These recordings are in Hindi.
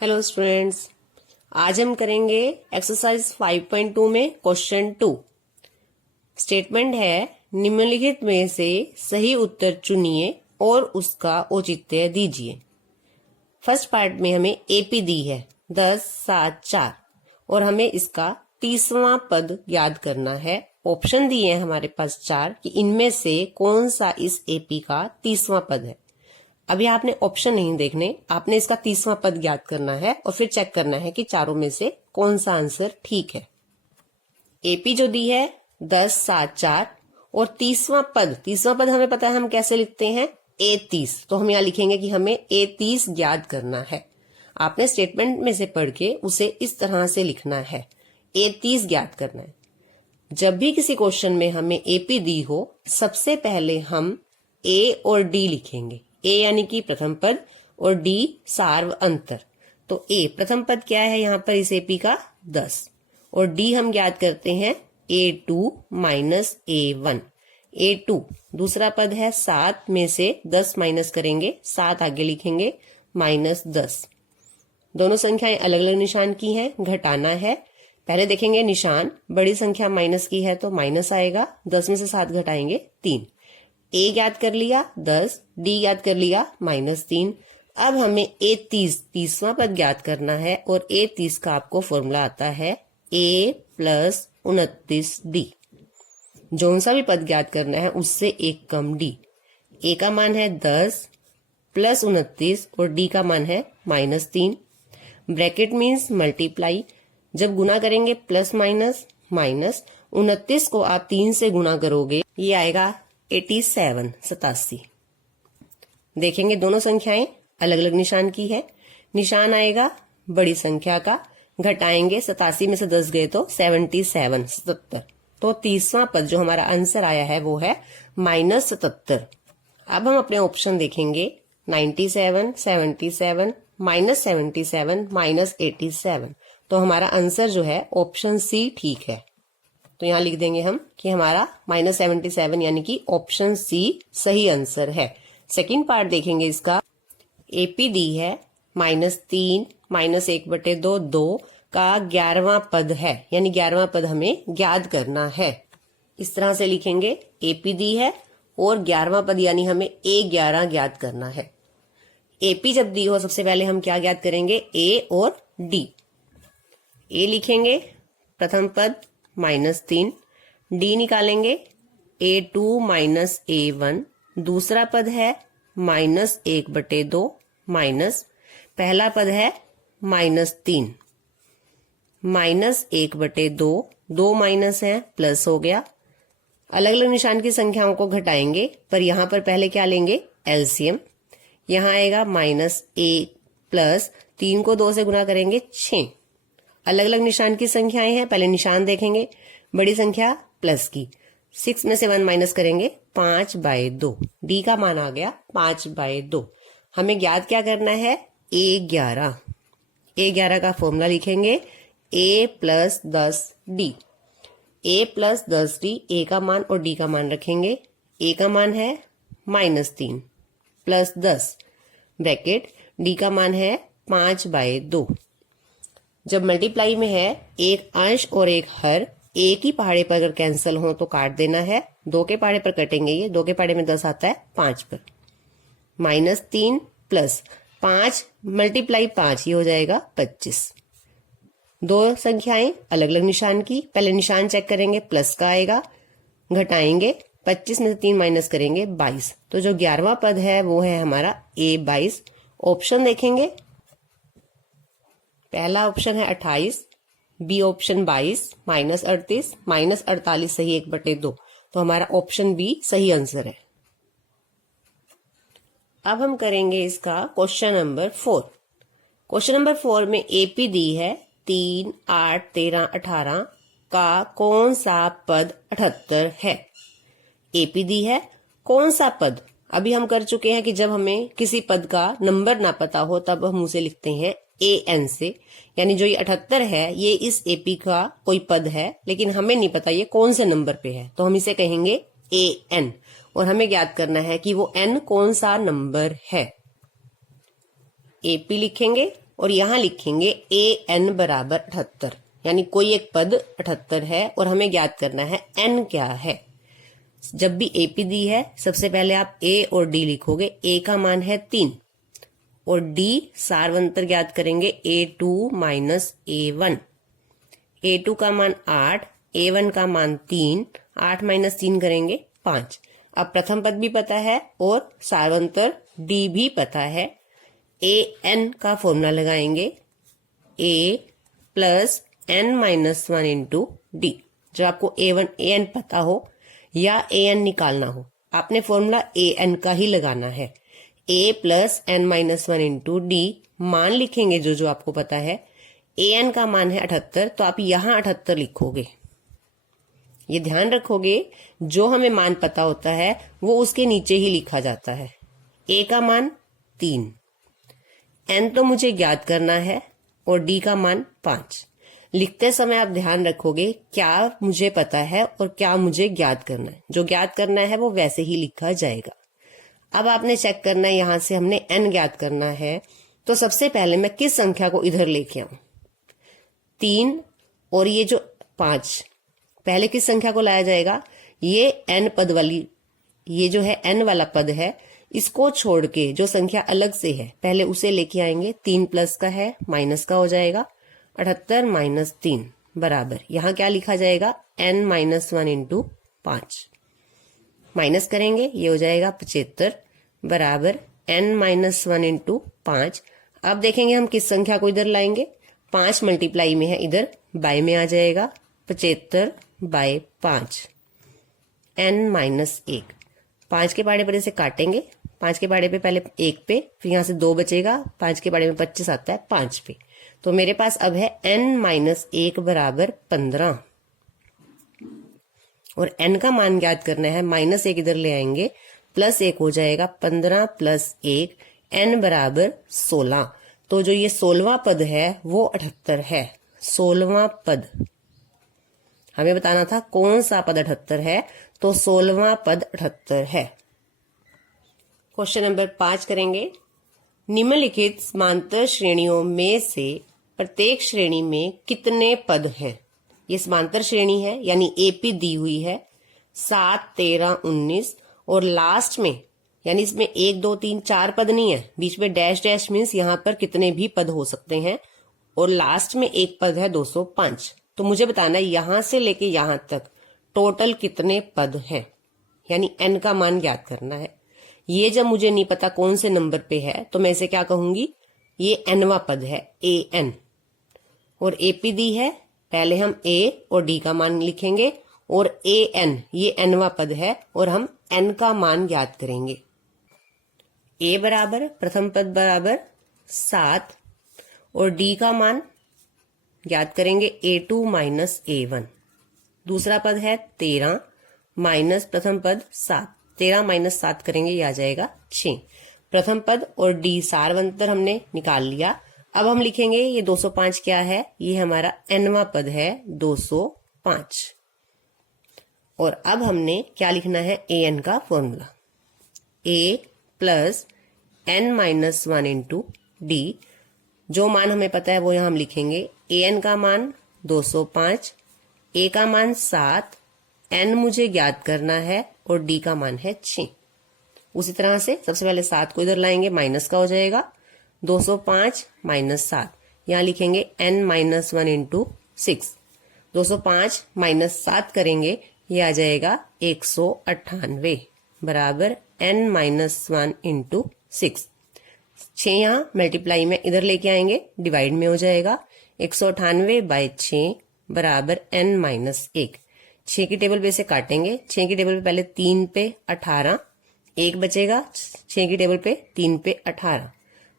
हेलो स्टूडेंट्स, आज हम करेंगे एक्सरसाइज 5.2 में क्वेश्चन 2। स्टेटमेंट है निम्नलिखित में से सही उत्तर चुनिए और उसका औचित्य दीजिए। फर्स्ट पार्ट में हमें एपी दी है 10, 7, 4 और हमें इसका 30वां पद याद करना है। ऑप्शन दिए हैं हमारे पास 4 कि इनमें से कौन सा इस एपी का 30वां पद है। अभी आपने ऑप्शन नहीं देखने, आपने इसका 30वां पद याद करना है और फिर चेक करना है कि चारों में से कौन सा आंसर ठीक है। एपी जो दी है 10, 7, 4 और 30वां पद हमें पता है हम कैसे लिखते हैं, A30। तो हम यहाँ लिखेंगे कि हमें A30 याद करना है। आपने स्टेटमेंट में से पढ़ के उसे इस तरह से लिखना है, A30 याद करना है। जब भी किसी क्वेश्चन में हमें एपी दी हो, सबसे पहले हम ए और डी लिखेंगे। ए यानी कि प्रथम पद और डी सार्व अंतर। तो ए प्रथम पद क्या है यहाँ पर इस एपी का 10 और डी हम याद करते हैं A2 माइनस A1। A2 दूसरा पद है 7 में से 10 माइनस करेंगे, 7 आगे लिखेंगे माइनस 10। दोनों संख्याएं अलग अलग निशान की हैं, घटाना है। पहले देखेंगे निशान, बड़ी संख्या माइनस की है तो माइनस आएगा, 10 में से 7 घटाएंगे 3। ए याद कर लिया 10, डी याद कर लिया -3। अब हमें A30 30वां पद याद करना है और A30 का आपको फॉर्मूला आता है A + 29D। जो सा भी पद याद करना है उससे एक कम D। ए का मान है 10 + 29 और डी का मान है -3। ब्रैकेट मीन्स मल्टीप्लाई, जब गुना करेंगे प्लस माइनस माइनस 29 को आप 3 से गुना करोगे, ये आएगा 87 87। देखेंगे दोनों संख्याएं अलग अलग निशान की है। निशान आएगा बड़ी संख्या का, घटाएंगे 87 में से 10 गए तो 77 77। तो 30वां पद जो हमारा आंसर आया है वो है -77। अब हम अपने ऑप्शन देखेंगे 97 77 -77 -87। तो हमारा आंसर जो है ऑप्शन सी ठीक है। तो यहां लिख देंगे हम कि हमारा -77 यानी कि ऑप्शन सी सही आंसर है। सेकंड पार्ट देखेंगे इसका, एपी दी है -3 -1/2 2 का 11वां पद है, यानी 11वां पद हमें याद करना है। इस तरह से लिखेंगे, एपी दी है और 11वां पद यानी हमें A11 याद करना है। एपी जब दी हो सबसे पहले हम क्या याद करेंगे, ए और डी। ए लिखेंगे प्रथम पद -3, डी निकालेंगे A2 माइनस A1। दूसरा पद है -1/2 माइनस, पहला पद है -3 -1/2, 2 माइनस है प्लस हो गया। अलग अलग निशान की संख्याओं को घटाएंगे, पर यहां पर पहले क्या लेंगे, एलसीएम। यहां आएगा -1 प्लस 3 को 2 से गुना करेंगे 6। अलग अलग निशान की संख्याएं हैं, पहले निशान देखेंगे। बड़ी संख्या प्लस की, 6 में से 1 माइनस करेंगे 5/2। डी का मान आ गया 5/2। हमें याद क्या करना है, A11। A11 का फॉर्मूला लिखेंगे A + 10D। A + 10D, ए का मान और डी का मान रखेंगे। ए का मान है -3 प्लस 10 ब्रैकेट, डी का मान है 5/2। जब मल्टीप्लाई में है एक अंश और एक हर, एक ही पहाड़े पर अगर कैंसिल हो तो काट देना है। 2 के पहाड़े पर कटेंगे, ये 2 के पहाड़े में 10 आता है 5 पर। -3 प्लस 5 × 5 ये हो जाएगा 25। दो संख्याएं अलग अलग निशान की, पहले निशान चेक करेंगे, प्लस का आएगा, घटाएंगे 25 में से 3 माइनस करेंगे 22। तो जो 11वां पद है वो है हमारा A22। ऑप्शन देखेंगे, पहला ऑप्शन है 28, बी ऑप्शन 22 -38 -48 सही 1/2। तो हमारा ऑप्शन बी सही आंसर है। अब हम करेंगे इसका क्वेश्चन नंबर 4। क्वेश्चन नंबर 4 में एपी दी है 3, 8, 13, 18 का कौन सा पद 78 है। एपी दी है कौन सा पद, अभी हम कर चुके हैं कि जब हमें किसी पद का नंबर ना पता हो तब हम उसे लिखते हैं AN से, यानी जो ये 78 है ये इस एपी का कोई पद है, लेकिन हमें नहीं पता ये कौन से नंबर पे है, तो हम इसे कहेंगे AN और हमें याद करना है कि वो N कौन सा नंबर है। एपी लिखेंगे और यहां लिखेंगे an बराबर 78, यानी कोई एक पद 78 है और हमें ज्ञात करना है n क्या है। जब भी AP दी है सबसे पहले आप A और D लिखोगे। A का मान है 3 और D सारवंतर ज्ञात करेंगे A2 माइनस A1। A2 का मान 8, A1 का मान 3, 8 माइनस 3 करेंगे 5। अब प्रथम पद भी पता है और सारवंतर D भी पता है। an का फॉर्मूला लगाएंगे A plus n minus 1 into D. जो आपको an पता हो या an निकालना हो, आपने फॉर्मूला an का ही लगाना है। A plus n minus 1 into D, मान लिखेंगे जो जो आपको पता है। an का मान है 78, तो आप यहां 78 लिखोगे। ये ध्यान रखोगे, जो हमें मान पता होता है वो उसके नीचे ही लिखा जाता है। A का मान 3, n तो मुझे ज्ञात करना है और d का मान 5। लिखते समय आप ध्यान रखोगे क्या मुझे पता है और क्या मुझे ज्ञात करना है। जो ज्ञात करना है वो वैसे ही लिखा जाएगा। अब आपने चेक करना है, यहां से हमने n ज्ञात करना है, तो सबसे पहले मैं किस संख्या को इधर लेके आऊं। 3 और ये जो 5, पहले किस संख्या को लाया जाएगा। ये n पद वाली, ये जो है n वाला पद है, इसको छोड़ के जो संख्या अलग से है पहले उसे लेके आएंगे। 3 प्लस का है, माइनस का हो जाएगा। 78 माइनस 3 बराबर, यहां क्या लिखा जाएगा n माइनस 1 इंटू 5। माइनस करेंगे, ये हो जाएगा 75 बराबर n माइनस 1 इंटू 5। अब देखेंगे हम किस संख्या को इधर लाएंगे। 5 मल्टीप्लाई में है, इधर बाय में आ जाएगा। 75 बाय 5 n माइनस 1। 5 के पहाड़े पर इसे काटेंगे। 5 के पहाड़े पे पहले 1 पे, फिर यहां से 2 बचेगा। 5 के पहाड़े में 25 आता है 5 पे, तो मेरे पास अब है n माइनस 1 बराबर 15। और n का मान ज्ञात करना है, माइनस 1 इधर ले आएंगे, प्लस 1 हो जाएगा। 15 प्लस 1, n बराबर 16। तो जो ये 16वां पद है वो 78 है। 16वां पद हमें बताना था कौन सा पद 78 है, तो 16वां पद 78 है। क्वेश्चन नंबर 5 करेंगे। निम्नलिखित समांतर श्रेणियों में से प्रत्येक श्रेणी में कितने पद हैं। ये समांतर श्रेणी है, यानी AP दी हुई है 7, 13, 19, और लास्ट में, यानी इसमें 1, 2, 3, 4 पद नहीं है, बीच में डैश डैश मीन्स यहां पर कितने भी पद हो सकते हैं, और लास्ट में एक पद है 205। तो मुझे बताना है यहां से लेके यहां तक टोटल कितने पद हैं, यानी n का मान ज्ञात करना है। ये जब मुझे नहीं पता कौन से नंबर पे है तो मैं इसे क्या कहूंगी, ये nवां पद है an, और AP दी है, पहले हम A और D का मान लिखेंगे, और an ये nवां पद है और हम n का मान ज्ञात करेंगे। A बराबर प्रथम पद बराबर 7 और D का मान ज्ञात करेंगे A2 माइनस A1। दूसरा पद है 13 माइनस प्रथम पद 7, 13 माइनस 7 करेंगे, ये आ जाएगा 6। प्रथम पद और D सारवंतर हमने निकाल लिया। अब हम लिखेंगे ये 205 क्या है, ये हमारा nवां पद है 205। और अब हमने क्या लिखना है, an का formula A plus n minus 1 into D. जो मान हमें पता है वो यहां हम लिखेंगे। an का मान 205, a का मान 7, n मुझे ज्ञात करना है और d का मान है 6। उसी तरह से सबसे पहले 7 को इधर लाएंगे, माइनस का हो जाएगा 205 माइनस 7, यहां लिखेंगे n माइनस 1 इंटू 6। 205 माइनस 7 करेंगे, ये आ जाएगा 198 बराबर n माइनस 1 इंटू 6। 6 यहां मल्टीप्लाई में इधर लेके आएंगे, डिवाइड में हो जाएगा। 198 बाय 6 बराबर n माइनस 1। 6 की टेबल पे से काटेंगे। 6 की टेबल पे पहले 3 पे 18, 1 बचेगा। 6 की टेबल पे 3 पे 18,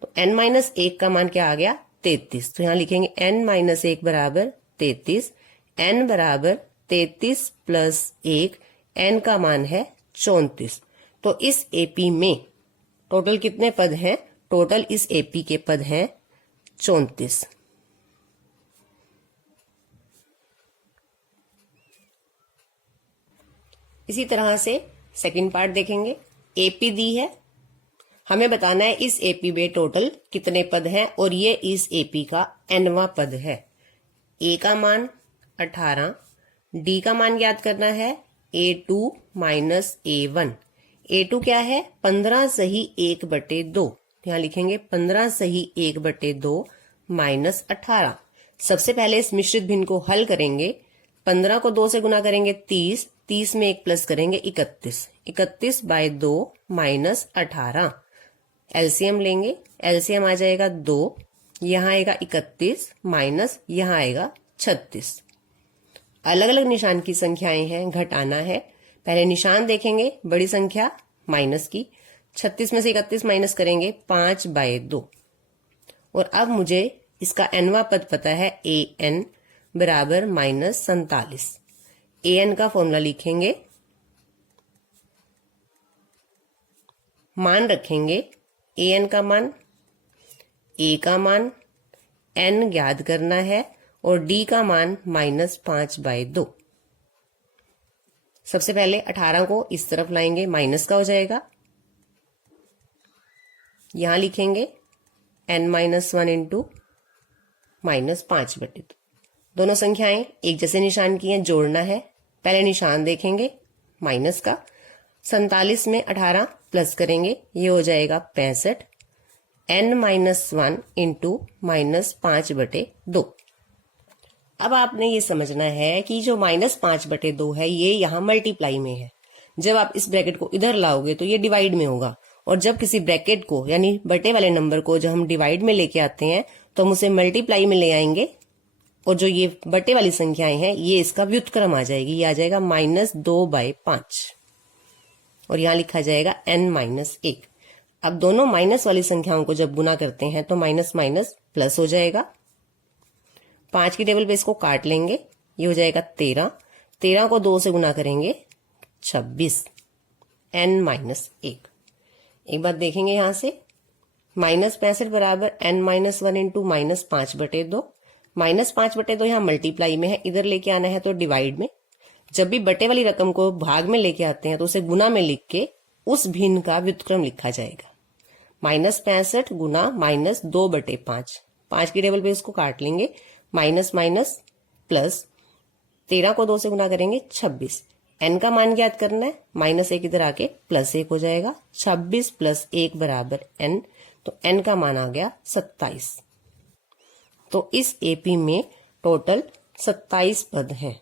तो n माइनस 1 का मान क्या आ गया, 33। तो यहां लिखेंगे n माइनस 1 बराबर 33। n बराबर 33 प्लस 1, n का मान है 34। तो इस AP में टोटल कितने पद हैं, टोटल इस AP के पद हैं 34। इसी तरह से सेकंड पार्ट देखेंगे। AP दी है, हमें बताना है इस एपी में टोटल कितने पद हैं और ये इस एपी का nवां पद है। ए का मान 18, डी का मान याद करना है A2 माइनस A1। A2 क्या है 15 सही 1/2, यहां लिखेंगे 15 सही 1/2 माइनस 18। सबसे पहले इस मिश्रित भिन्न को हल करेंगे। 15 को 2 से गुना करेंगे 30, 30 में 1 प्लस करेंगे 31, 31/2 माइनस 18। एलसीएम लेंगे, एलसीएम आ जाएगा 2, यहां आएगा 31 माइनस यहां आएगा 36। अलग अलग निशान की संख्याएं हैं, घटाना है। पहले निशान देखेंगे, बड़ी संख्या माइनस की, 36 में से 31 माइनस करेंगे 5/2। और अब मुझे इसका nवां पद पता है an बराबर -47। an का फॉर्मूला लिखेंगे, मान रखेंगे, an का मान, a का मान, n याद करना है और d का मान -5/2। सबसे पहले 18 को इस तरफ लाएंगे, माइनस का हो जाएगा, यहां लिखेंगे n-1 इंटू -5/2। दोनों संख्याएं एक जैसे निशान की हैं, जोड़ना है। पहले निशान देखेंगे माइनस का, 47 में 18 प्लस करेंगे, ये हो जाएगा 65, n-1 इंटू -5/2। अब आपने ये समझना है कि जो -5/2 है ये यहाँ मल्टीप्लाई में है। जब आप इस ब्रैकेट को इधर लाओगे तो ये डिवाइड में होगा, और जब किसी ब्रैकेट को यानी बटे वाले नंबर को जब हम डिवाइड में लेके आते हैं तो हम उसे मल्टीप्लाई में ले आएंगे, और जो ये बटे वाली संख्याएं हैं ये इसका व्युत्क्रम आ जाएगी, ये आ जाएगा -2/5, और यहां लिखा जाएगा n-1। अब दोनों माइनस वाली संख्याओं को जब गुना करते हैं तो माइनस माइनस प्लस हो जाएगा। 5 की टेबल पे इसको काट लेंगे, ये हो जाएगा 13, 13 को 2 से गुना करेंगे 26, n-1। एक बात देखेंगे यहां से, -65 बराबर n-1 इंटू -5/2। -5/2 यहां मल्टीप्लाई में है, इधर लेके आना है तो डिवाइड में। जब भी बटे वाली रकम को भाग में लेके आते हैं तो उसे गुना में लिख के उस भिन्न का व्युत्क्रम लिखा जाएगा। -65 गुना -2/5, 5 की टेबल पे इसको काट लेंगे, माइनस माइनस प्लस, 13 को 2 से गुना करेंगे 26, n का मान याद करना है, -1 इधर आके +1 हो जाएगा, 26 + 1 बराबर n, तो n का मान आ गया 27। तो इस एपी में टोटल 27 पद हैं।